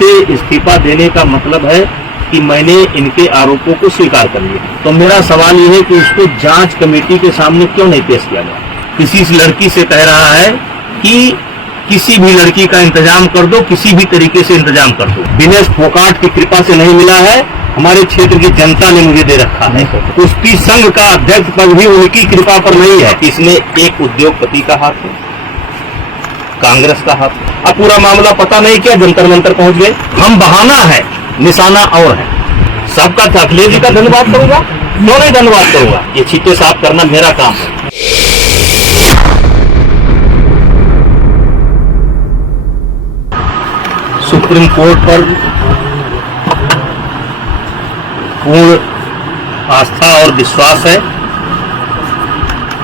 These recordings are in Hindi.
से इस्तीफा देने का मतलब है कि मैंने इनके आरोपों को स्वीकार कर लिया। तो मेरा सवाल ये है कि उसको जांच कमेटी के सामने क्यों नहीं पेश किया गया? किसी लड़की से कह रहा है कि किसी भी लड़की का इंतजाम कर दो, किसी भी तरीके से इंतजाम कर दो। दिनेश फोगाट की कृपा से नहीं मिला है, हमारे क्षेत्र की जनता ने मुझे दे रखा है। कुश्ती संघ का अध्यक्ष पद भी उनकी कृपा पर नहीं है। इसमें एक उद्योगपति का हाथ है, कांग्रेस का हाथ है। अब पूरा मामला पता नहीं क्या जंतर मंतर पहुंच गए। हम बहाना है, निशाना और है। सबका अखिलेश जी का धन्यवाद करूंगा, क्यों नहीं धन्यवाद करूंगा? ये छींटे साफ करना मेरा काम है। सुप्रीम कोर्ट पर पूर्ण आस्था और विश्वास है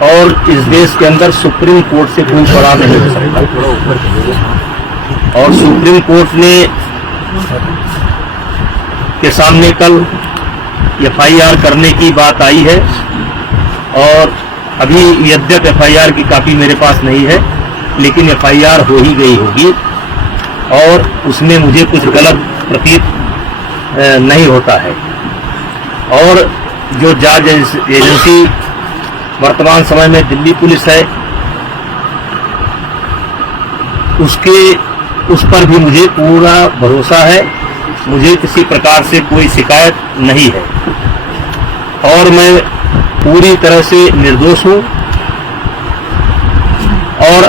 और इस देश के अंदर सुप्रीम कोर्ट से कोई बड़ा नहीं हो सकता। और सुप्रीम कोर्ट ने के सामने कल एफआईआर करने की बात आई है और अभी यद्यप एफआईआर की कॉपी मेरे पास नहीं है, लेकिन एफआईआर हो ही गई होगी और उसमें मुझे कुछ गलत प्रतीत नहीं होता है। और जो जांच एजेंसी वर्तमान समय में दिल्ली पुलिस है, उस पर भी मुझे पूरा भरोसा है। मुझे किसी प्रकार से कोई शिकायत नहीं है और मैं पूरी तरह से निर्दोष हूं और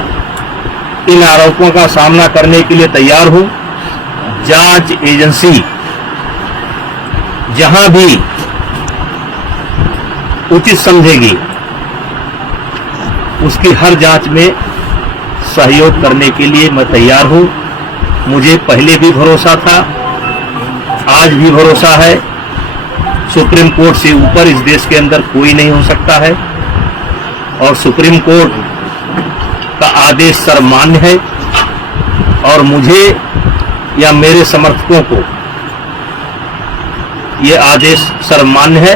इन आरोपों का सामना करने के लिए तैयार हूं। जांच एजेंसी जहां भी उचित समझेगी उसकी हर जांच में सहयोग करने के लिए मैं तैयार हूं। मुझे पहले भी भरोसा था, आज भी भरोसा है। सुप्रीम कोर्ट से ऊपर इस देश के अंदर कोई नहीं हो सकता है और सुप्रीम कोर्ट का आदेश सर्वमान्य है और मुझे या मेरे समर्थकों को ये आदेश सर्वमान्य है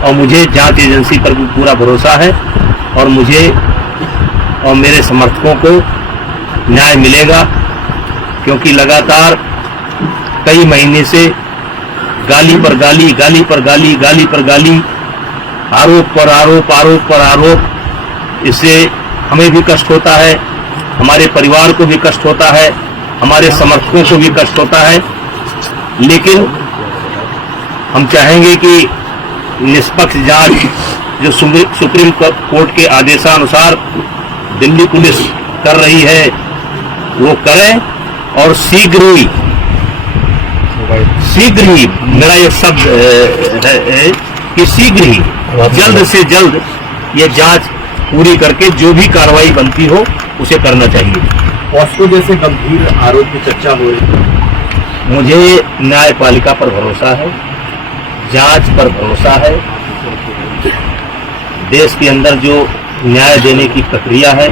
और मुझे जांच एजेंसी पर भी पूरा भरोसा है और मुझे और मेरे समर्थकों को न्याय मिलेगा, क्योंकि लगातार कई महीने से गाली पर गाली, गाली पर गाली, गाली पर गाली, आरोप पर आरोप, आरोप पर आरोप, इससे हमें भी कष्ट होता है, हमारे परिवार को भी कष्ट होता है, हमारे समर्थकों को भी कष्ट होता है। लेकिन हम चाहेंगे कि निष्पक्ष जांच जो सुप्रीम कोर्ट के आदेशानुसार दिल्ली पुलिस कर रही है वो करें और शीघ्र ही मेरा ये शब्द है कि शीघ्र ही जल्द से जल्द ये जांच पूरी करके जो भी कार्रवाई बनती हो उसे करना चाहिए। पॉस्को जैसे गंभीर आरोप की चर्चा हो रही है। मुझे न्यायपालिका पर भरोसा है, जांच पर भरोसा है। देश के अंदर जो न्याय देने की प्रक्रिया है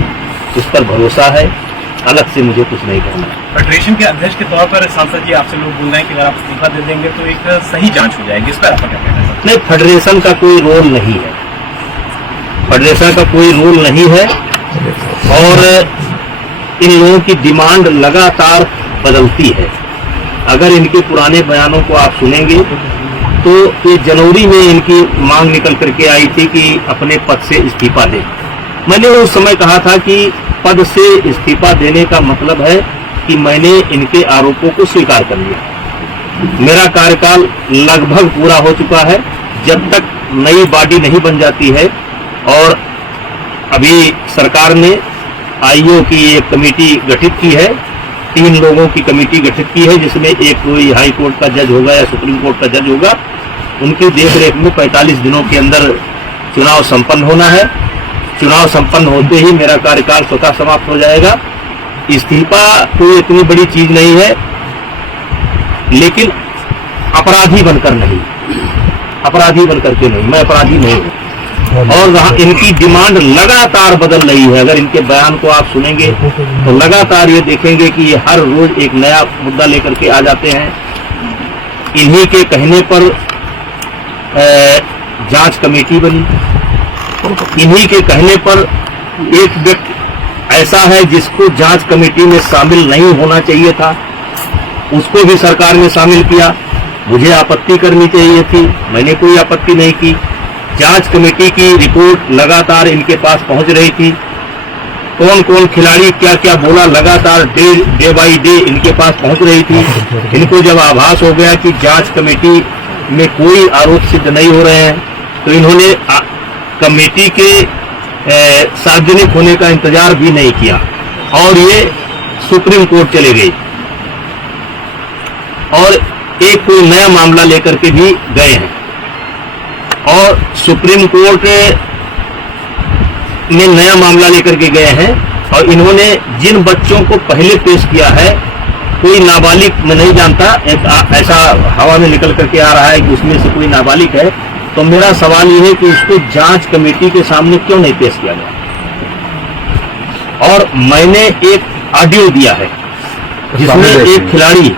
उस पर भरोसा है। अलग से मुझे कुछ नहीं करना। फेडरेशन के अध्यक्ष के तौर पर सांसद जी आपसे लोग बोल रहे हैं कि अगर आप इस्तीफा दे देंगे तो एक सही जांच हो जाएगी, इस पर आपका क्या कहना है? नहीं, फेडरेशन का कोई रोल नहीं है, फेडरेशन का कोई रोल नहीं है और इन लोगों की डिमांड लगातार बदलती है। अगर इनके पुराने बयानों को आप सुनेंगे तो ये जनवरी में इनकी मांग निकल करके आई थी कि अपने पद से इस्तीफा दें। मैंने उस समय कहा था कि पद से इस्तीफा देने का मतलब है कि मैंने इनके आरोपों को स्वीकार कर लिया। मेरा कार्यकाल लगभग पूरा हो चुका है। जब तक नई बॉडी नहीं बन जाती है और अभी सरकार ने आईओ की एक कमेटी गठित की है, 3 लोगों की कमेटी गठित की है, जिसमें एक कोई हाई कोर्ट का जज होगा या सुप्रीम कोर्ट का जज होगा। उनकी देखरेख में 45 दिनों के अंदर चुनाव संपन्न होना है। चुनाव संपन्न होते ही मेरा कार्यकाल स्वतः समाप्त हो जाएगा। इस्तीफा कोई इतनी बड़ी चीज नहीं है, लेकिन अपराधी बनकर नहीं, अपराधी बनकर के नहीं, मैं अपराधी नहीं हूँ। और वहाँ इनकी डिमांड लगातार बदल रही है। अगर इनके बयान को आप सुनेंगे तो लगातार ये देखेंगे कि ये हर रोज एक नया मुद्दा लेकर के आ जाते हैं। इन्हीं के कहने पर जांच कमेटी बनी, इन्हीं के कहने पर एक व्यक्ति ऐसा है जिसको जांच कमेटी में शामिल नहीं होना चाहिए था, उसको भी सरकार ने शामिल किया। मुझे आपत्ति करनी चाहिए थी, मैंने कोई आपत्ति नहीं की। जांच कमेटी की रिपोर्ट लगातार इनके पास पहुंच रही थी, कौन कौन खिलाड़ी क्या क्या बोला लगातार डे बाई डे इनके पास पहुंच रही थी। इनको जब आभास हो गया कि जांच कमेटी में कोई आरोप सिद्ध नहीं हो रहे हैं, तो इन्होंने कमेटी के सार्वजनिक होने का इंतजार भी नहीं किया और ये सुप्रीम कोर्ट चले गए और एक कोई नया मामला लेकर के भी गए हैं। और सुप्रीम कोर्ट में नया मामला लेकर के गए हैं और इन्होंने जिन बच्चों को पहले पेश किया है, कोई नाबालिग मैं नहीं जानता, एक ऐसा हवा में निकल करके आ रहा है कि उसमें से कोई नाबालिग है, तो मेरा सवाल ये है कि उसको जांच कमेटी के सामने क्यों नहीं पेश किया गया। और मैंने एक ऑडियो दिया है जिसमें एक खिलाड़ी,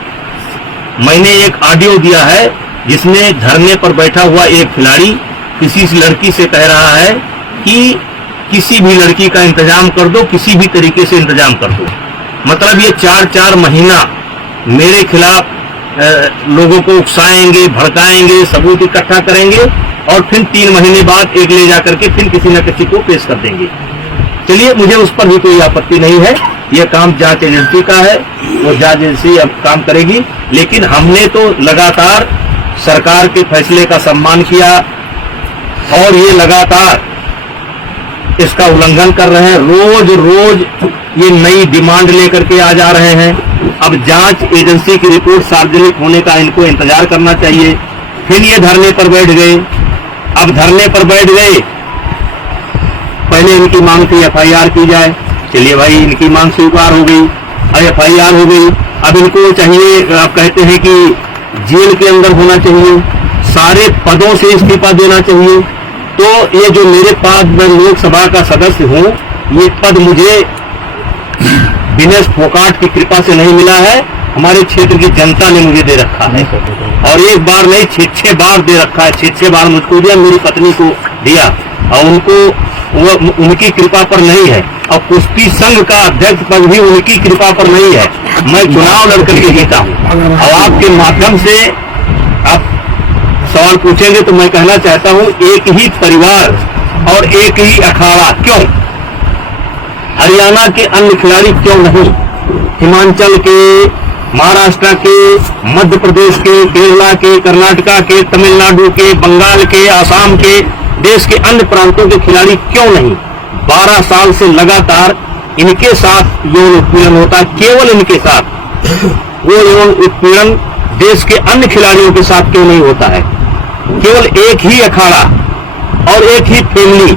मैंने एक ऑडियो दिया है जिसमें धरने पर बैठा हुआ एक खिलाड़ी किसी लड़की से कह रहा है कि किसी भी लड़की का इंतजाम कर दो, किसी भी तरीके से इंतजाम कर दो। मतलब ये 4-4 महीना मेरे खिलाफ लोगों को उकसाएंगे, भड़काएंगे, सबूत इकट्ठा करेंगे और फिर 3 महीने बाद एक ले जाकर के फिर किसी न किसी को पेश कर देंगे। चलिए, मुझे उस पर भी कोई आपत्ति नहीं है, यह काम जांच एजेंसी का है, वो जांच एजेंसी अब काम करेगी। लेकिन हमने तो लगातार सरकार के फैसले का सम्मान किया और ये लगातार इसका उल्लंघन कर रहे हैं। रोज रोज ये नई डिमांड लेकर के आ जा रहे हैं। अब जांच एजेंसी की रिपोर्ट सार्वजनिक होने का इनको इंतजार करना चाहिए। फिर ये धरने पर बैठ गए। अब धरने पर बैठ गए, पहले इनकी मांग थी FIR की जाए, चलिए भाई इनकी मांग स्वीकार हो गई, अब FIR हो गई। अब इनको चाहिए, आप कहते हैं कि जेल के अंदर होना चाहिए, सारे पदों से इस्तीफा देना चाहिए। तो ये जो मेरे पास, मैं लोकसभा का सदस्य हूँ, ये पद मुझे दिनेश फोगाट की कृपा से नहीं मिला है, हमारे क्षेत्र की जनता ने मुझे दे रखा है। और एक बार नहीं, 6 बार दे रखा है। 6 बार मुझको दिया, मेरी पत्नी को दिया, और उनको वो उनकी कृपा पर नहीं है। और कुश्ती संघ का अध्यक्ष पद भी उनकी कृपा पर नहीं है। मैं चुनाव लड़ करके जीता हूँ। और आपके माध्यम से आप सवाल पूछेंगे तो मैं कहना चाहता हूँ, एक ही परिवार और एक ही अखाड़ा क्यों? हरियाणा के अन्य खिलाड़ी क्यों नहीं? हिमाचल के, महाराष्ट्र के, मध्य प्रदेश के, केरला के, कर्नाटका के, तमिलनाडु के, बंगाल के, आसाम के, देश के अन्य प्रांतों के खिलाड़ी क्यों नहीं? 12 साल से लगातार इनके साथ यौन उत्पीड़न होता है, केवल इनके साथ। वो यौन उत्पीड़न देश के अन्य खिलाड़ियों के साथ क्यों नहीं होता है? केवल एक ही अखाड़ा और एक ही फैमिली,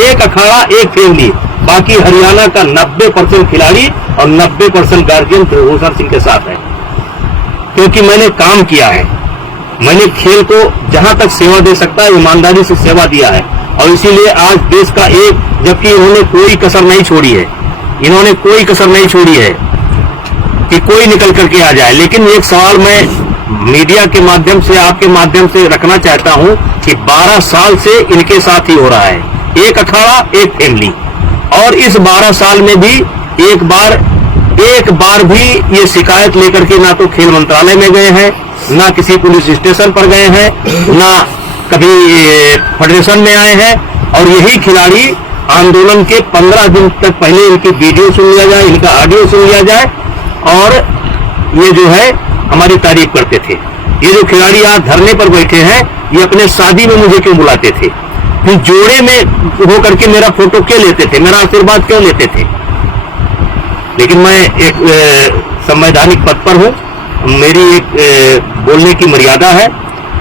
एक अखाड़ा एक फैमिली। बाकी हरियाणा का 90% खिलाड़ी और 90% गार्जियन त्रिभूषण सिंह के साथ है। क्योंकि मैंने काम किया है, मैंने खेल को जहां तक सेवा दे सकता है ईमानदारी से सेवा दिया है। और इसीलिए आज देश का एक, जबकि इन्होंने कोई कसर नहीं छोड़ी है, इन्होंने कोई कसर नहीं छोड़ी है कि कोई निकल करके आ जाए। लेकिन एक सवाल मैं मीडिया के माध्यम से, आपके माध्यम से रखना चाहता हूं कि 12 साल से इनके साथ ही हो रहा है, एक अखाड़ा एक फैमिली। और इस 12 साल में भी एक बार भी ये शिकायत लेकर के ना तो खेल मंत्रालय में गए हैं, ना किसी पुलिस स्टेशन पर गए हैं, ना कभी फेडरेशन में आए हैं। और यही खिलाड़ी आंदोलन के 15 दिन तक पहले इनकी वीडियो सुन लिया जाए, इनका ऑडियो सुन लिया जाए, और ये जो है हमारी तारीफ करते थे। ये जो खिलाड़ी आज धरने पर बैठे हैं, ये अपने शादी में मुझे क्यों बुलाते थे? फिर जोड़े में होकर के मेरा फोटो क्यों लेते थे, मेरा आशीर्वाद क्यों लेते थे? लेकिन मैं एक संवैधानिक पद पर हूँ, मेरी एक बोलने की मर्यादा है,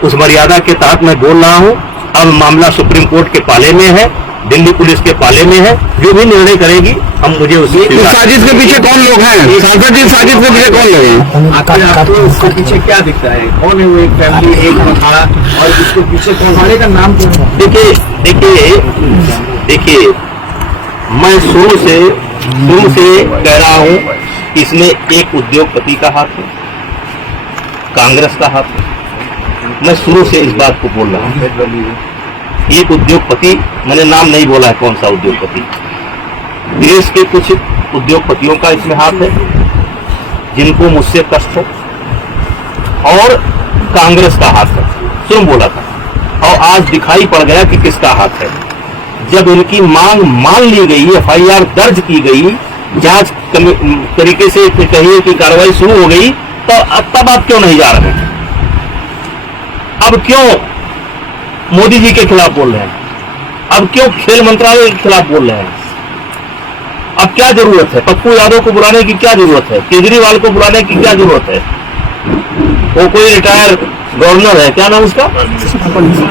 उस मर्यादा के तहत मैं बोल रहा हूँ। अब मामला सुप्रीम कोर्ट के पाले में है, दिल्ली पुलिस के पाले में है, जो भी निर्णय करेगी हम मुझे उसी। साजिश के पीछे कौन लोग हैं? सांसद जी, साजिश के पीछे कौन लोग हैं? आपको उसके पीछे क्या दिखता है? कौन है वो? एक फैमिली, एक अखाड़ा, और इसके पीछे कौन का नाम कौन है? देखिए, मैं शुरू से कह रहा हूँ कि इसमें एक उद्योगपति का हाथ है, कांग्रेस का हाथ है। मैं शुरू से इस बात को बोल रहा हूँ। एक उद्योगपति, मैंने नाम नहीं बोला है कौन सा उद्योगपति, देश के कुछ उद्योगपतियों का इसमें हाथ है, जिनको मुझसे कष्ट है, और कांग्रेस का हाथ है, स्वयं बोला था। और आज दिखाई पड़ गया कि किसका हाथ है। जब उनकी मांग मान ली गई, FIR दर्ज की गई, जांच तरीके से कहिए कि कार्रवाई शुरू हो गई, तो तब आप क्यों नहीं जा रहे हैं? अब क्यों मोदी जी के खिलाफ बोल रहे हैं? अब क्यों खेल मंत्रालय के खिलाफ बोल रहे हैं? अब क्या जरूरत है? पप्पू यादव को बुलाने की क्या जरूरत है? केजरीवाल को बुलाने की क्या जरूरत है? वो कोई रिटायर गवर्नर है, क्या नाम उसका,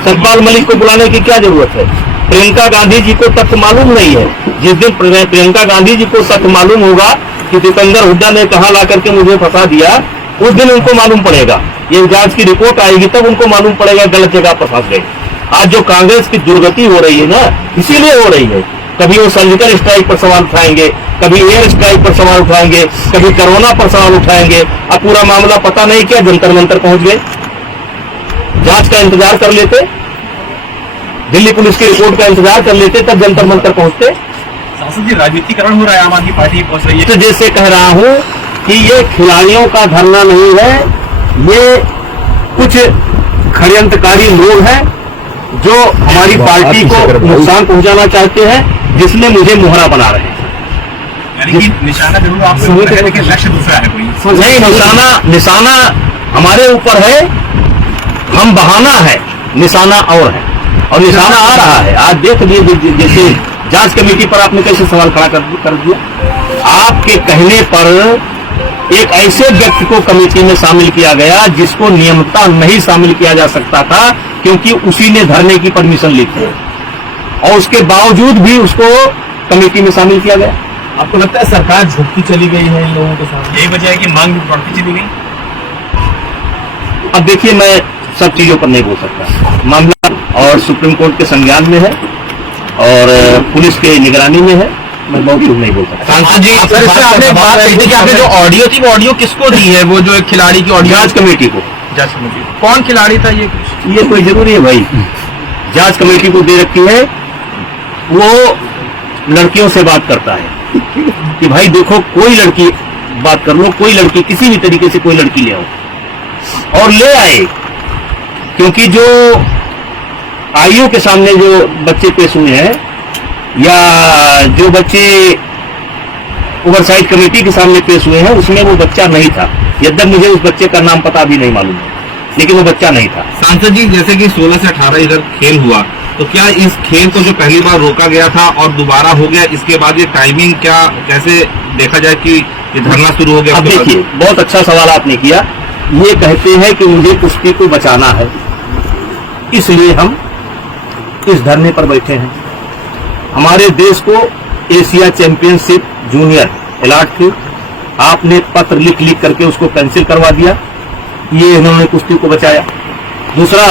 सतपाल मलिक को बुलाने की क्या जरूरत है? प्रियंका गांधी जी को तथ्य मालूम नहीं है। जिस दिन प्रियंका गांधी जी को तथ्य मालूम होगा कि दीपेंद्र हुड्डा ने कहा ला करके मुझे फंसा दिया, उस दिन उनको मालूम पड़ेगा। ये जांच की रिपोर्ट आएगी तब उनको मालूम पड़ेगा गलत जगह पर फंस गए। आज जो कांग्रेस की दुर्गति हो रही है ना, इसीलिए हो रही है। कभी वो सर्जिकल स्ट्राइक पर सवाल उठाएंगे, कभी एयर स्ट्राइक पर सवाल उठाएंगे, कभी कोरोना पर सवाल उठाएंगे। अब पूरा मामला पता नहीं क्या जंतर मंतर पहुंच गए। जांच का इंतजार कर लेते, दिल्ली पुलिस की रिपोर्ट का इंतजार कर लेते, तब जंतर मंतर पहुंचते। सांसद जी, राजनीतिकरण हो रहा है, आम आदमी पार्टी पहुंच रही है। तो जैसे कह रहा हूं कि ये खिलाड़ियों का धरना नहीं है, ये कुछ षड्यंत्रकारी लोग हैं जो हमारी पार्टी को नुकसान पहुंचाना चाहते हैं, जिसमें मुझे मोहरा बना रहे हैं। यानी कि निशाना जरूर आप समझ रहे हैं, लेकिन लक्ष्य दूसरा है कोई। नहीं, निशाना हमारे ऊपर है, हम बहाना है, निशाना और है, और निशाना आ रहा है। आज देख लीजिए, जैसे जांच कमेटी पर आपने कैसे सवाल खड़ा कर दिया। आपके कहने पर एक ऐसे व्यक्ति को कमेटी में शामिल किया गया जिसको नियमता नहीं शामिल किया जा सकता था, क्योंकि उसी ने धरने की परमिशन ली थी, और उसके बावजूद भी उसको कमेटी में शामिल किया गया। आपको लगता है सरकार झुकती चली गई है इन लोगों के साथ? यही वजह है कि मांग भी बढ़ती चली गई। अब देखिए, मैं सब चीजों पर नहीं बोल सकता। मामला और सुप्रीम कोर्ट के संज्ञान में है और पुलिस के निगरानी में है, मैं बहुत कुछ नहीं बोल सकता। सांसद जी, सर, इसमें आपने बात कही थी कि आपने जो ऑडियो थी वो ऑडियो किसको दी है? वो जो एक खिलाड़ी की ऑडियो, जांच कमेटी को। जांच कमेटी कौन खिलाड़ी था ये? ये कोई जरूरी है भाई? जांच कमेटी को दे रखी है। वो लड़कियों से बात करता है कि भाई देखो, कोई लड़की बात कर लो, कोई लड़की, किसी भी तरीके से कोई लड़की ले आओ, और ले आए। क्योंकि जो आईओ के सामने जो बच्चे पेश हुए हैं, या जो बच्चे ओवरसाइट कमेटी के सामने पेश हुए हैं, उसमें वो बच्चा नहीं था। यद्यप मुझे उस बच्चे का नाम पता भी नहीं मालूम है, लेकिन वो बच्चा नहीं था। सांसद जी, जैसे कि 16 से 18 इधर खेल हुआ, तो क्या इस खेल को जो पहली बार रोका गया था और दोबारा हो गया, इसके बाद ये टाइमिंग क्या, कैसे देखा जाए कि ये धरना शुरू हो गया? अब देखिए, बहुत अच्छा सवाल आपने किया। ये कहते हैं कि मुझे कुश्ती को बचाना है, इसलिए हम इस धरने पर बैठे हैं। हमारे देश को एशिया चैंपियनशिप जूनियर अलॉट थी, आपने पत्र लिख लिख करके उसको कैंसिल करवा दिया। ये इन्होंने कुश्ती को बचाया। दूसरा,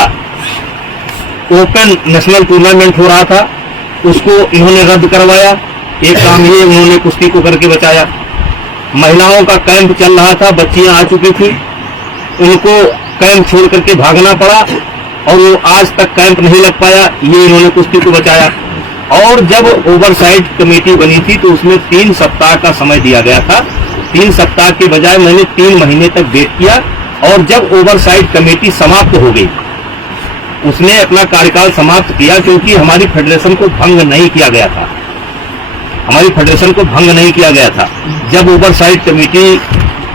ओपन नेशनल टूर्नामेंट हो रहा था, उसको इन्होंने रद्द करवाया। एक काम ये उन्होंने कुश्ती को करके बचाया। महिलाओं का कैंप चल रहा था, बच्चियां आ चुकी थी, उनको कैंप छोड़ करके भागना पड़ा, और वो आज तक कैंप नहीं लग पाया। ये इन्होंने कुश्ती को बचाया। और जब ओवरसाइट कमेटी बनी थी तो उसमें 3 सप्ताह का समय दिया गया था। 3 सप्ताह के बजाय मैंने 3 महीने तक वेट किया, और जब ओवरसाइट कमेटी समाप्त हो गई, उसने अपना कार्यकाल समाप्त किया, क्योंकि हमारी फेडरेशन को भंग नहीं किया गया था। हमारी फेडरेशन को भंग नहीं किया गया था। जब ओवरसाइट कमेटी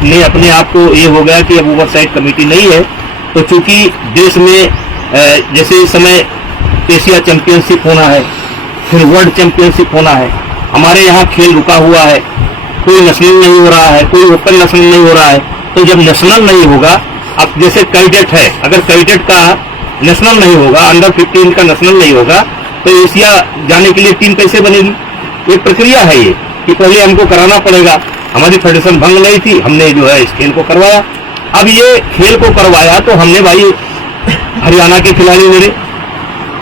ने अपने आप को ये हो गया कि अब ओवरसाइट कमेटी नहीं है, तो चूंकि देश में जैसे इस समय एशिया चैंपियनशिप होना है, फिर वर्ल्ड चैंपियनशिप होना है, हमारे यहाँ खेल रुका हुआ है, कोई नेशनल नहीं हो रहा है, कोई ओपन नेशनल नहीं हो रहा है। तो जब नेशनल नहीं होगा, अब जैसे कैडेट है, अगर कैडेट का नेशनल नहीं होगा, अंडर 15 का नेशनल नहीं होगा, तो एशिया जाने के लिए टीम कैसे बनेगी? एक प्रक्रिया है ये कि पहले हमको कराना पड़ेगा। हमारी फेडरेशन भंग नहीं थी, हमने जो है इस खेल को करवाया। अब ये खेल को करवाया तो हमने भाई हरियाणा के खिलाड़ी लड़े,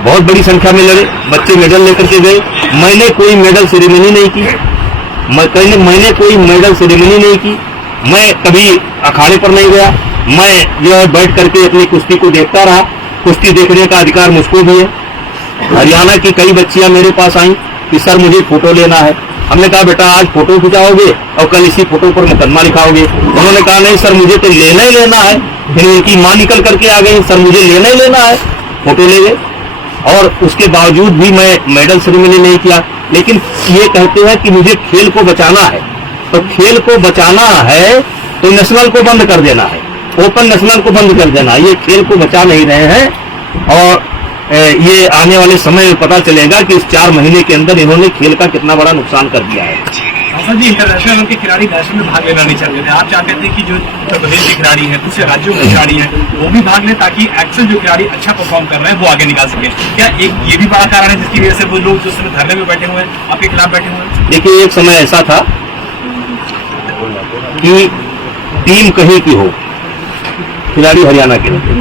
बहुत बड़ी संख्या में लड़े, बच्चे मेडल लेकर के गए। मैंने कोई मेडल सेरेमनी नहीं की, मैंने कोई मेडल सेरेमनी नहीं की। मैं कभी अखाड़े पर नहीं गया, मैं जो है बैठ करके अपनी कुश्ती को देखता रहा। कुश्ती देखने का अधिकार मुझको भी है। हरियाणा की कई बच्चियां मेरे पास आई, कि सर मुझे फोटो लेना है। हमने कहा बेटा आज फोटो खिंचाओगे और कल इसी फोटो पर मुकदमा लिखाओगे। उन्होंने कहा नहीं सर मुझे तो लेना ही लेना है। फिर उनकी मां निकल करके आ गई, सर मुझे लेना ही लेना है। फोटो ले गए और उसके बावजूद भी मैं मेडल सेरेमनी नहीं किया। लेकिन ये कहते हैं कि मुझे खेल को बचाना है, तो खेल को बचाना है तो नेशनल को बंद कर देना है, ओपन नेशनल को बंद कर देना। ये खेल को बचा नहीं रहे हैं और ये आने वाले समय में पता चलेगा कि इस 4 महीने के अंदर इन्होंने खेल का कितना बड़ा नुकसान कर दिया है। सर जी, इंटरनेशनल लेवल के खिलाड़ी नेशनल में भाग लेना नहीं चाहते थे। आप चाहते थे कि जो उत्तर प्रदेश के खिलाड़ी हैं, दूसरे राज्यों के खिलाड़ी हैं, वो भी भाग लें ताकि एक्चुअल जो खिलाड़ी अच्छा परफॉर्म कर रहे हैं वो आगे निकाल सके। क्या एक ये भी बड़ा कारण है जिसकी वजह से वो लोग जो समय धरने में बैठे हुए हैं आपके खिलाफ बैठे हुए हैं? देखिए एक समय ऐसा था कि टीम कहीं की हो, खिलाड़ी हरियाणा के होते,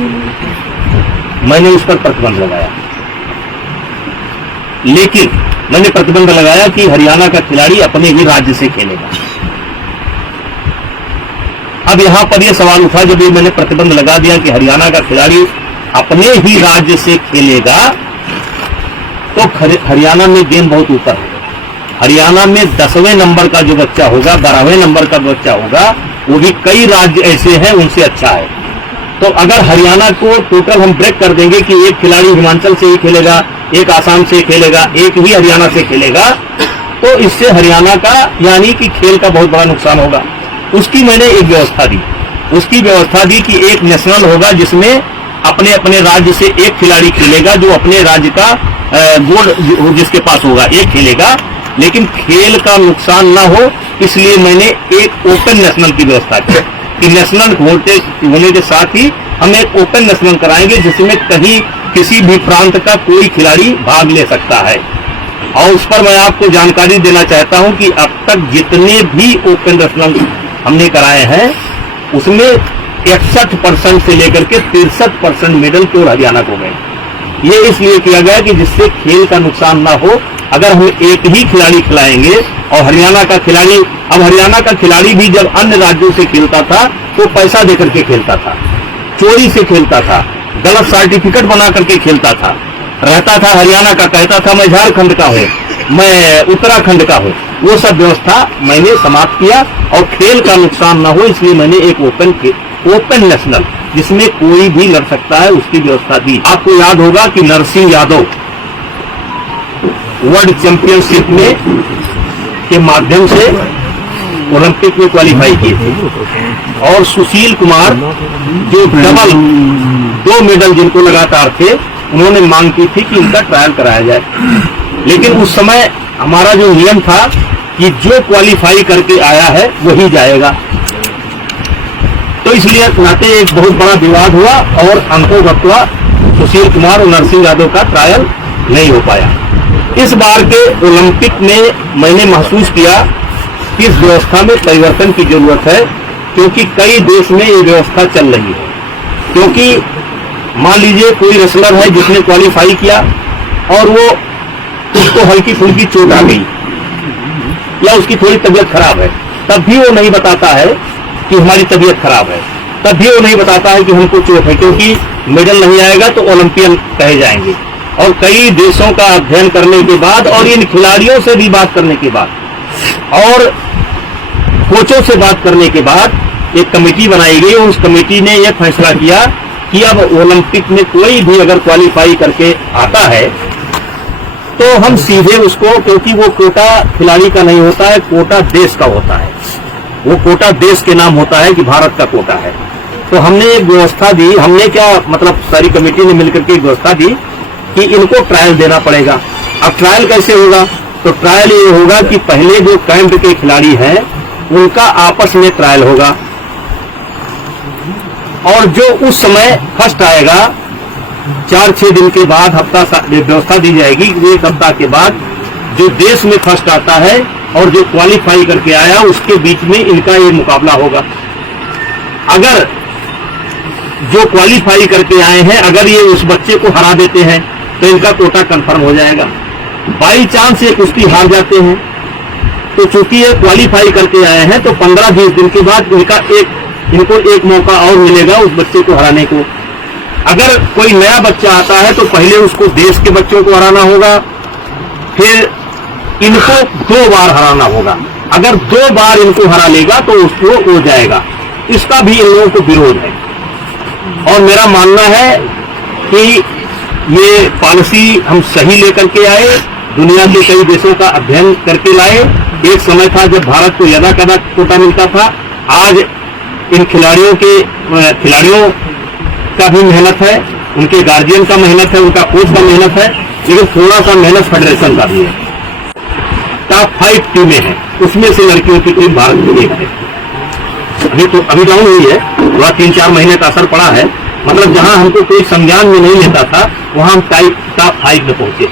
मैंने उस पर प्रतिबंध लगाया। लेकिन मैंने प्रतिबंध लगाया कि हरियाणा का खिलाड़ी अपने ही राज्य से खेलेगा। अब यहां पर यह सवाल उठा जब ये मैंने प्रतिबंध लगा दिया कि हरियाणा का खिलाड़ी अपने ही राज्य से खेलेगा, तो हरियाणा में गेंद बहुत ऊपर है। हरियाणा में 10वें नंबर का जो बच्चा होगा, 12वें नंबर का बच्चा होगा, वो भी कई राज्य ऐसे हैं उनसे अच्छा है। तो अगर हरियाणा को टोटल हम ब्रेक कर देंगे कि एक खिलाड़ी हिमाचल से ही खेलेगा, एक आसाम से खेलेगा, एक ही हरियाणा से खेलेगा, तो इससे हरियाणा का यानी कि खेल का बहुत बड़ा नुकसान होगा। उसकी मैंने एक व्यवस्था दी, उसकी व्यवस्था दी कि एक नेशनल होगा जिसमें अपने अपने राज्य से एक खिलाड़ी खेलेगा, जो अपने राज्य का गोल्ड जिसके पास होगा एक खेलेगा, लेकिन खेल का नुकसान ना हो, इसलिए मैंने एक ओपन नेशनल की व्यवस्था की कि नेशनल होने के साथ ही हम एक ओपन नेशनल कराएंगे जिसमें कहीं किसी भी प्रांत का कोई खिलाड़ी भाग ले सकता है। और उस पर मैं आपको जानकारी देना चाहता हूं कि अब तक जितने भी ओपन नेशनल हमने कराए हैं उसमें 61% से लेकर के 63% मेडल केवल हरियाणा को गए। ये इसलिए किया गया कि जिससे खेल का नुकसान ना हो। अगर हम एक ही खिलाड़ी खिलाएंगे और हरियाणा का खिलाड़ी, अब हरियाणा का खिलाड़ी भी जब अन्य राज्यों से खेलता था तो पैसा देकर के खेलता था, चोरी से खेलता था, गलत सर्टिफिकेट बना करके खेलता था, रहता था हरियाणा का, कहता था मैं झारखंड का हूँ, मैं उत्तराखंड का हूँ। वो सब व्यवस्था मैंने समाप्त किया और खेल का नुकसान ना हो इसलिए मैंने एक ओपन नेशनल जिसमें कोई भी लड़ सकता है उसकी व्यवस्था दी। आपको याद होगा कि नरसिंह यादव वर्ल्ड चैंपियनशिप में के माध्यम से ओलंपिक में क्वालिफाई किए थे और सुशील कुमार जो डबल 2 मेडल जिनको लगातार थे, उन्होंने मांग की थी कि इनका ट्रायल कराया जाए। लेकिन उस समय हमारा जो नियम था कि जो क्वालिफाई करके आया है वही जाएगा, तो इसलिए नाते एक बहुत बड़ा विवाद हुआ और अंको बतवा सुशील कुमार और नरसिंह यादव का ट्रायल नहीं हो पाया। इस बार के ओलंपिक में मैंने महसूस किया कि इस व्यवस्था में परिवर्तन की जरूरत है, क्योंकि कई देश में ये व्यवस्था चल रही है। क्योंकि मान लीजिए कोई रेसलर है जिसने क्वालिफाई किया और वो उसको हल्की फुल्की चोट आ गई या उसकी थोड़ी तबीयत खराब है, तब भी वो नहीं बताता है कि हमारी तबीयत खराब है, तब भी वो नहीं बताता है कि हमको चोट है, क्योंकि मेडल नहीं आएगा तो ओलंपियन कहे जाएंगे। और कई देशों का अध्ययन करने के बाद और इन खिलाड़ियों से भी बात करने के बाद और कोचों से बात करने के बाद एक कमेटी बनाई गई। उस कमेटी ने यह फैसला किया कि अब ओलंपिक में कोई भी अगर क्वालिफाई करके आता है तो हम सीधे उसको, क्योंकि वो कोटा खिलाड़ी का नहीं होता है, कोटा देश का होता है, वो कोटा देश के नाम होता है कि भारत का कोटा है। तो हमने एक व्यवस्था दी, हमने क्या मतलब सारी कमेटी ने मिलकर के एक व्यवस्था दी कि इनको ट्रायल देना पड़ेगा। अब ट्रायल कैसे होगा? तो ट्रायल ये होगा कि पहले जो कैंप के खिलाड़ी हैं उनका आपस में ट्रायल होगा और जो उस समय फर्स्ट आएगा 4-6 दिन के बाद हफ्ता व्यवस्था दी जाएगी। एक हफ्ता के बाद जो देश में फर्स्ट आता है और जो क्वालिफाई करके आया उसके बीच में इनका ये मुकाबला होगा। अगर जो क्वालिफाई करके आए हैं अगर ये उस बच्चे को हरा देते हैं तो इनका कोटा कंफर्म हो जाएगा। बाई चांस ये कुश्ती हार जाते हैं तो चूंकि ये क्वालिफाई करके आए हैं तो 15-20 दिन के बाद इनको एक मौका और मिलेगा उस बच्चे को हराने को। अगर कोई नया बच्चा आता है तो पहले उसको देश के बच्चों को हराना होगा, फिर इनको 2 बार हराना होगा। अगर 2 बार इनको हरा लेगा तो उसको हो जाएगा। इसका भी इन लोगों को विरोध है और मेरा मानना है कि ये पॉलिसी हम सही लेकर के आए, दुनिया के कई देशों का अध्ययन करके लाए। एक समय था जब भारत को यदा कदा कोटा मिलता था, आज इन खिलाड़ियों का भी मेहनत है, उनके गार्जियन का मेहनत है, उनका कोच का मेहनत है, लेकिन थोड़ा सा मेहनत फेडरेशन का भी है। टॉप 5 टीमें हैं, उसमें से लड़कियों की टीम भारत की एक है। अभी डाउन हुई है, थोड़ा 3-4 महीने का असर पड़ा है। मतलब जहां हमको कोई संज्ञान में नहीं लेता था वहां हम टॉप 5 में पहुंचे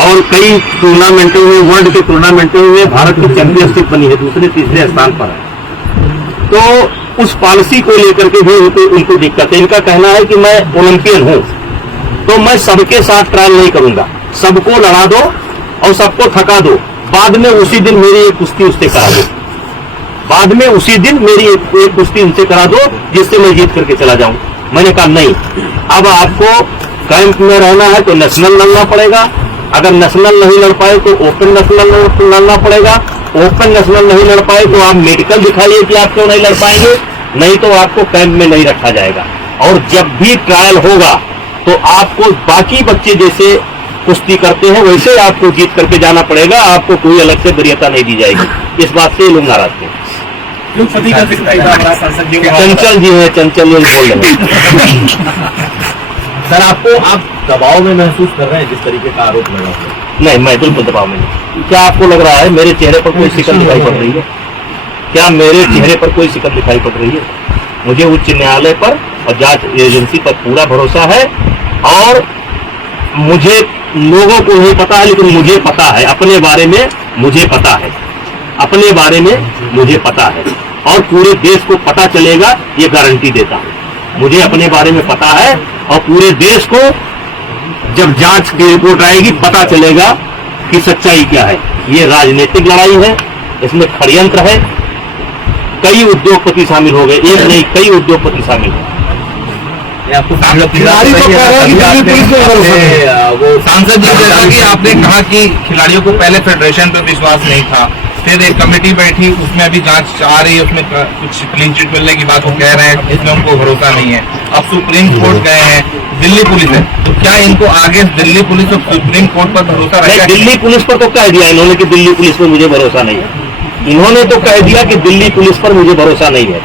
और कई टूर्नामेंटों में, वर्ल्ड के टूर्नामेंटों में भारत की चैंपियनशिप बनी है, 2-3 स्थान पर है। तो उस पॉलिसी को लेकर के भी उनको दिक्कत है। इनका कहना है कि मैं ओलंपियन हूं तो मैं सबके साथ ट्रायल नहीं करूंगा, सबको लड़ा दो और सबको थका दो, बाद में उसी दिन मेरी एक कुश्ती उससे करा दो, बाद में उसी दिन मेरी एक कुश्ती उनसे करा दो जिससे मैं जीत करके चला जाऊं। मैंने कहा नहीं, अब आपको कैंप में रहना है तो नेशनल लड़ना पड़ेगा, अगर नेशनल नहीं लड़ पाए तो ओपन नेशनल लड़ना पड़ेगा, ओपन नेशनल नहीं लड़ पाए तो आप मेडिकल दिखाइए कि आप क्यों नहीं लड़ पाएंगे, नहीं तो आपको कैंप में नहीं रखा जाएगा। और जब भी ट्रायल होगा तो आपको बाकी बच्चे जैसे कुश्ती करते हैं वैसे आपको जीत करके जाना पड़ेगा, आपको कोई अलग से वरीयता नहीं दी जाएगी। इस बात से लोग नाराज थे। चंचल जी है, चंचल ये बोल रहे हैं। सर आपको आप दबाव में महसूस कर रहे हैं जिस तरीके का आरोप लगा है? नहीं, मैं बिल्कुल दबाव में नहीं। क्या आपको लग रहा है मेरे चेहरे पर कोई शिकन दिखाई पड़ रही है? क्या मेरे चेहरे पर कोई शिकन दिखाई पड़ रही है? मुझे उच्च न्यायालय पर और जांच एजेंसी पर पूरा भरोसा है और मुझे लोगों को नहीं पता है लेकिन मुझे पता है, अपने बारे में मुझे पता है, अपने बारे में मुझे पता है और पूरे देश को पता चलेगा, ये गारंटी देता हूं। मुझे अपने बारे में पता है और पूरे देश को जब जांच की रिपोर्ट आएगी पता चलेगा कि सच्चाई क्या है। ये राजनीतिक लड़ाई है, इसमें षड्यंत्र है, कई उद्योगपति शामिल हो गए, एक नहीं कई उद्योगपति शामिल है। आपको वो सांसद जी जैसा कि आपने कहा कि खिलाड़ियों को पहले फेडरेशन पर विश्वास नहीं था, फिर एक कमेटी बैठी, उसमें अभी जांच आ रही है, उसमें कुछ क्लीन चिट मिलने की बात वो कह रहे हैं, इसमें उनको भरोसा नहीं है। अब सुप्रीम कोर्ट गए हैं, दिल्ली पुलिस है, तो क्या इनको आगे दिल्ली पुलिस और सुप्रीम कोर्ट पर भरोसा रहेगा? दिल्ली पुलिस पर तो कह दिया इन्होंने कि दिल्ली पुलिस पर मुझे भरोसा नहीं है। इन्होंने तो कह दिया कि दिल्ली पुलिस पर मुझे भरोसा नहीं है।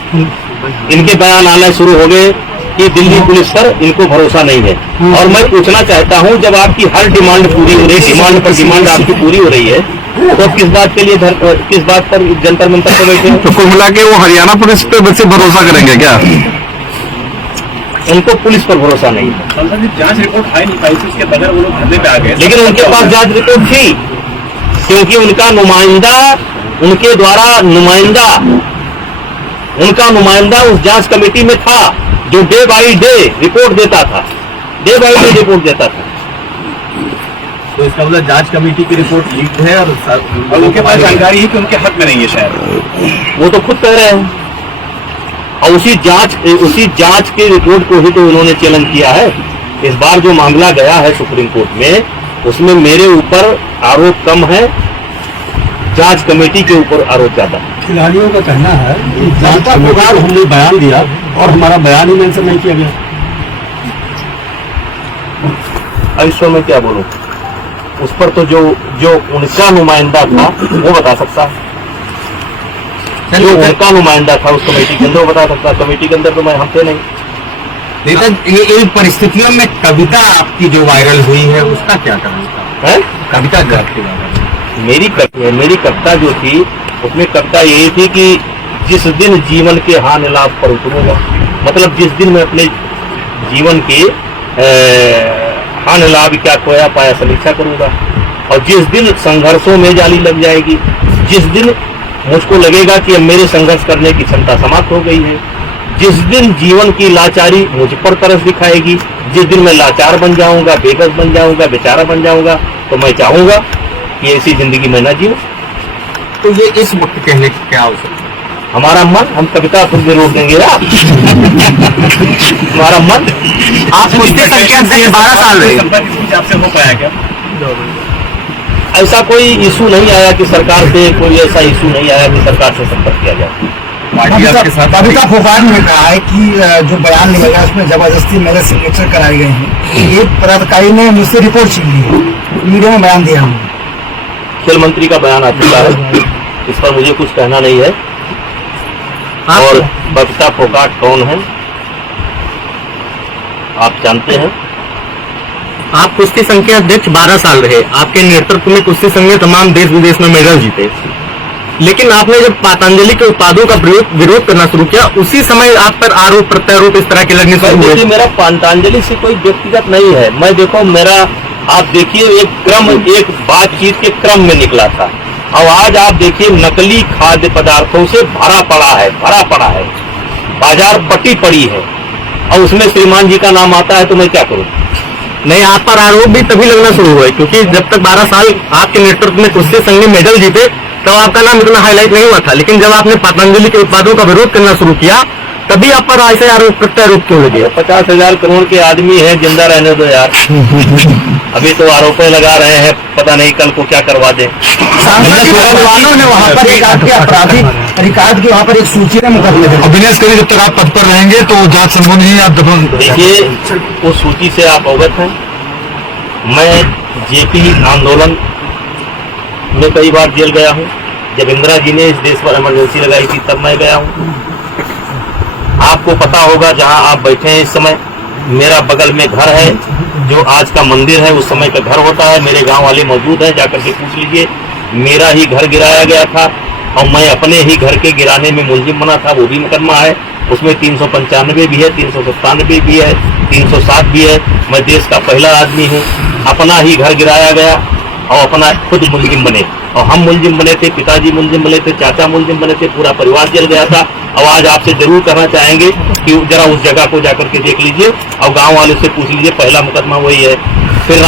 इनके बयान आने शुरू हो गए कि दिल्ली पुलिस पर इनको भरोसा नहीं है। और मैं पूछना चाहता हूं, जब आपकी हर डिमांड पूरी हो रही, डिमांड पर डिमांड आपकी पूरी हो रही है, तो किस बात के लिए किस बात पर जंतर मंतर पर बैठे हैं? तो कुल मिला के वो हरियाणा पुलिस पे वैसे भरोसा करेंगे क्या? उनको पुलिस पर भरोसा नहीं है। संसद जी जांच रिपोर्ट आ नहीं पाई थी, उसके बगैर वो लोग धरने पे आ गए। लेकिन उनके पास जांच रिपोर्ट थी क्योंकि उनका नुमाइंदा, उनके द्वारा उनका नुमाइंदा उस जांच कमेटी में था जो डे बाई डे रिपोर्ट देता था, डे बाई डे रिपोर्ट देता था। तो इसका मतलब जांच कमेटी की रिपोर्ट लीक है और उनके पास जानकारी है कि उनके हक में नहीं है शायद। वो तो खुद कह रहे हैं और उसी जांच की रिपोर्ट को ही तो उन्होंने चैलेंज किया है। इस बार जो मामला गया है सुप्रीम कोर्ट में, उसमें मेरे ऊपर आरोप कम है, जांच कमेटी के ऊपर आरोप ज्यादा है। खिलाड़ियों का कहना है कि जांच कमेटी को हमने बयान दिया और हमारा बयान ही मेंशन नहीं किया गया। अब इस मैं क्या बोलूं, उस पर तो जो उनका नुमाइंदा था वो बता सकता, जो उनका नुमाइंदा था उस कमेटी के अंदर वो बता सकता। कमेटी के अंदर तो मैं हमसे नहीं। लेकिन ये इन परिस्थितियों में कविता आपकी जो वायरल हुई है उसका क्या करना है? कविता जो आपकी वायरल मेरी कविता जो थी उसमें कविता यही थी कि जिस दिन जीवन के हानि लाभ पर उतरूंगा, मतलब जिस दिन मैं अपने जीवन के हानि लाभ क्या खोया पाया समीक्षा करूंगा, और जिस दिन संघर्षों में जाली लग जाएगी, जिस दिन मुझको लगेगा कि अब मेरे संघर्ष करने की क्षमता समाप्त हो गई है, जिस दिन जीवन की लाचारी मुझ पर तरस दिखाएगी, जिस दिन मैं लाचार बन जाऊंगा, बेकस बन जाऊंगा, बेचारा बन जाऊंगा, तो मैं चाहूंगा कि ऐसी जिंदगी मैं न जीऊं। तो ये इस वक्त कहने की क्या आवश्यकता है? हमारा मन, हम कविता खुद में रोक देंगे आप। हमारा मन, आप मुझसे संख्या 12 साल रहे, संपर्क आपसे हो पाया क्या? ऐसा कोई इशू नहीं आया कि सरकार से, कोई ऐसा इशू नहीं आया कि सरकार से संपर्क किया जाए। पार्टी आपके साथ बबीता फोगाट ने कहा है कि जो बयान निकला उसमें जबरदस्ती मेरे सिग्नेचर कराए गए हैं। एक पदाधिकारी ने मुझसे रिपोर्ट छीन ली है, मीडिया में बयान दिया हूँ। खेल मंत्री का बयान आ चुका है, इस पर मुझे कुछ कहना नहीं है। और बबीता फोगाट कौन है आप जानते हैं। आप कुश्ती संघ के अध्यक्ष 12 साल रहे, आपके नेतृत्व में कुश्ती संघ ने तमाम देश विदेश में मेडल जीते, लेकिन आपने जब पतंजलि के उत्पादों का विरोध करना शुरू किया, उसी समय आप पर आरोप प्रत्यारोप इस तरह के लगने शुरू हुए। देखिए, मेरा पतंजलि से कोई व्यक्तिगत नहीं है। मैं देखो मेरा, आप देखिए एक क्रम, एक बातचीत के क्रम में निकला था, और आज आप देखिए नकली खाद्य पदार्थों से भरा पड़ा है, बाजार पट्टी पड़ी है, और उसमें श्रीमान जी का नाम आता है, तो मैं क्या करूं। नहीं, आप पर आरोप भी तभी लगना शुरू हुए क्योंकि जब तक 12 साल आपके नेतृत्व में कुश्ती संघ ने मेडल जीते तो आपका नाम इतना हाईलाइट नहीं हुआ था, लेकिन जब आपने पतंजलि के उत्पादों का विरोध करना शुरू किया तभी आप पर ऐसे आरोप प्रत्यारोप क्यों लगे। 50,000 करोड़ के आदमी है, जिंदा रहने दो यार। अभी तो आरोप लगा रहे हैं, पता नहीं कल को क्या करवा दे। सांसद ने वहाँ पर एक आपके आपराधिक रिकॉर्ड की वहाँ पर एक सूची में मुकदमे थे। अभिनय करिए, जब तक आप पद पर रहेंगे तो जांच संभव नहीं है। आप देखिए, उस सूची से आप अवगत हैं। मैं जेपी आंदोलन में कई बार जेल गया हूँ। जब इंदिरा जी ने इस देश पर इमरजेंसी लगाई थी तब मैं गया हूँ। आपको पता होगा, जहाँ आप बैठे हैं इस समय, मेरा बगल में घर है, जो आज का मंदिर है उस समय का घर होता है। मेरे गांव वाले मौजूद हैं, जाकर के पूछ लीजिए। मेरा ही घर गिराया गया था और मैं अपने ही घर के गिराने में मुलजिम बना था, वो भी मुकदमा है। उसमें 395 भी है, 397 भी है, 307 भी है। मैं देश का पहला आदमी हूँ। अपना ही घर गिराया गया और अपना खुद मुलजिम बने, और हम मुलजिम बने थे, पिताजी मुलजिम बने थे, चाचा मुलजिम बने थे, पूरा परिवार जल गया था। और आज आपसे जरूर कहना चाहेंगे कि जरा उस जगह को जाकर के देख लीजिए और गांव वाले से पूछ लीजिए, पहला मुकदमा वही है। फिर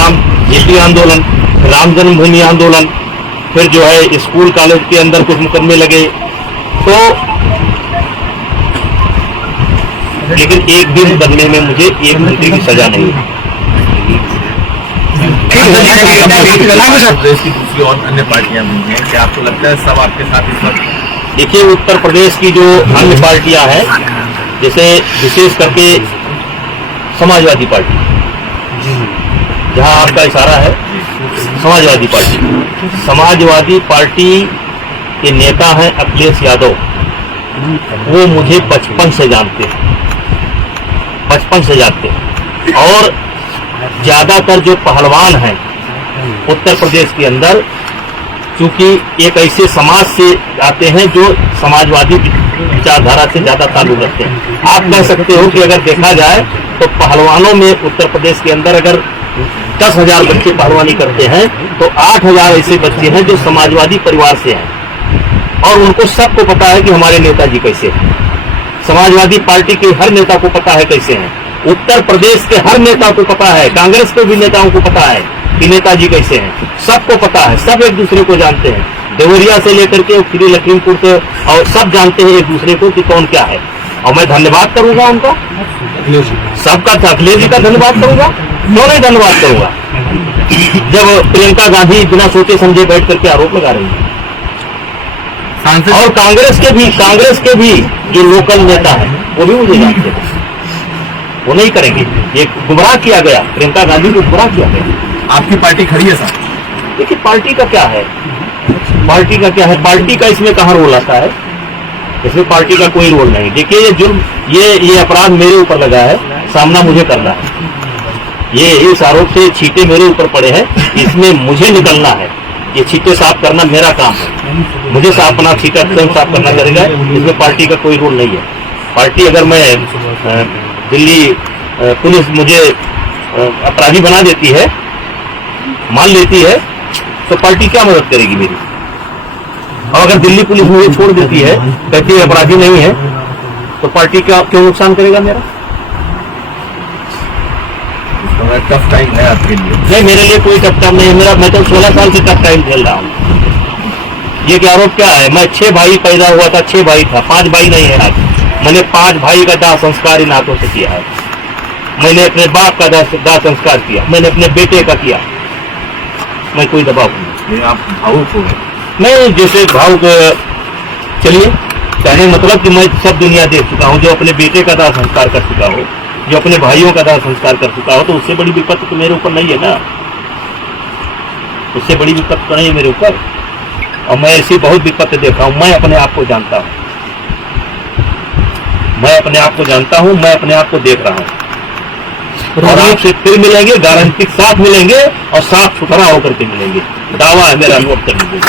जेपी आंदोलन, राम जन्मभूमि आंदोलन, फिर जो है स्कूल कॉलेज के अंदर कुछ मुकदमे लगे, तो लेकिन एक भी मुकदमे में मुझे 1 घंटे की सजा नहीं है। प्रदेश की दूसरी और अन्य पार्टियां भी हैं, क्या आपको लगता है सब आपके साथ इस वक्त? देखिए, उत्तर प्रदेश की जो अन्य पार्टियां हैं, जैसे विशेष करके समाजवादी पार्टी, जहां आपका इशारा है, समाजवादी पार्टी के नेता हैं अखिलेश यादव। वो मुझे बचपन से जानते हैं, और ज्यादातर जो पहलवान हैं उत्तर प्रदेश के अंदर, क्योंकि एक ऐसे समाज से आते हैं जो समाजवादी विचारधारा से ज्यादा ताल्लुक रखते हैं। आप कह सकते हो कि अगर देखा जाए तो पहलवानों में उत्तर प्रदेश के अंदर अगर 10,000 बच्चे पहलवानी करते हैं तो 8,000 ऐसे बच्चे हैं जो समाजवादी परिवार से हैं, और उनको सबको पता है कि हमारे नेताजी कैसे हैं। समाजवादी पार्टी के हर नेता को पता है कैसे हैं, उत्तर प्रदेश के हर नेता को पता है, कांग्रेस के भी नेताओं को पता है कि नेताजी कैसे हैं, सबको पता है, सब एक दूसरे को जानते हैं। देवरिया से लेकर के श्री लखीमपुर से, और सब जानते हैं एक दूसरे को कि कौन क्या है। और मैं धन्यवाद करूंगा उनका, सबका, अखिलेश जी का धन्यवाद करूंगा। क्यों नहीं धन्यवाद करूंगा जब प्रियंका गांधी बिना सोचे समझे बैठ करके आरोप लगा रही है। और कांग्रेस के भी जो लोकल नेता है वो भी मुझे जानते हैं, वो नहीं करेंगे। ये गुमराह किया गया, प्रियंका गांधी को गुमराह किया गया। आपकी पार्टी खड़ी है साहब? देखिए, पार्टी का क्या है, पार्टी का इसमें कहाँ रोल आता है? इसमें पार्टी का कोई रोल नहीं। देखिए, ये जुर्म, ये अपराध मेरे ऊपर लगा है, सामना मुझे करना है। ये इस आरोप से छींटे मेरे ऊपर पड़े हैं, इसमें मुझे निकलना है। ये छींटे साफ करना मेरा काम है, मुझे अपना छींटा स्वयं साफ करना पड़ेगा। इसमें पार्टी का कोई रोल नहीं है। पार्टी, अगर मैं दिल्ली पुलिस मुझे अपराधी बना देती है, मान लेती है, तो पार्टी क्या मदद करेगी मेरी? और अगर दिल्ली पुलिस मुझे छोड़ देती है, कहती है अपराधी नहीं है, तो पार्टी क्या क्यों नुकसान करेगा मेरा? टफ टाइम है आपके लिए? नहीं, मेरे लिए कोई टफ टाइम नहीं है। मैं तो 16 साल से टफ टाइम झेल रहा हूँ। ये आरोप क्या है? मैं 6 भाई पैदा हुआ था, 6 भाई था, 5 भाई नहीं है आज। मैंने 5 भाई का दाह संस्कार इन हाथों से किया है। मैंने अपने बाप का दाह संस्कार किया, मैंने अपने बेटे का किया। मैं कोई दबाव नहीं। इसलिए आप भावुक हो गए। मैं जैसे भावुक, चलिए कहने मतलब कि मैं सब दुनिया देख चुका हूँ, जो अपने बेटे का दाह संस्कार कर चुका हो, जो अपने भाइयों का दाह संस्कार कर चुका हो, तो उससे बड़ी विपत्ति तो मेरे ऊपर नहीं है ना, उससे बड़ी विपत्ति तो नहीं है मेरे ऊपर। और मैं ऐसी बहुत विपत्ति देखा हूँ, मैं अपने आप को जानता हूँ, मैं अपने आप को जानता हूँ, मैं अपने आप को देख रहा हूँ। और आपसे फिर मिलेंगे, गारंटी साथ मिलेंगे और साफ सुथरा होकर के मिलेंगे, दावा है मेरा, नोट कर लीजिए।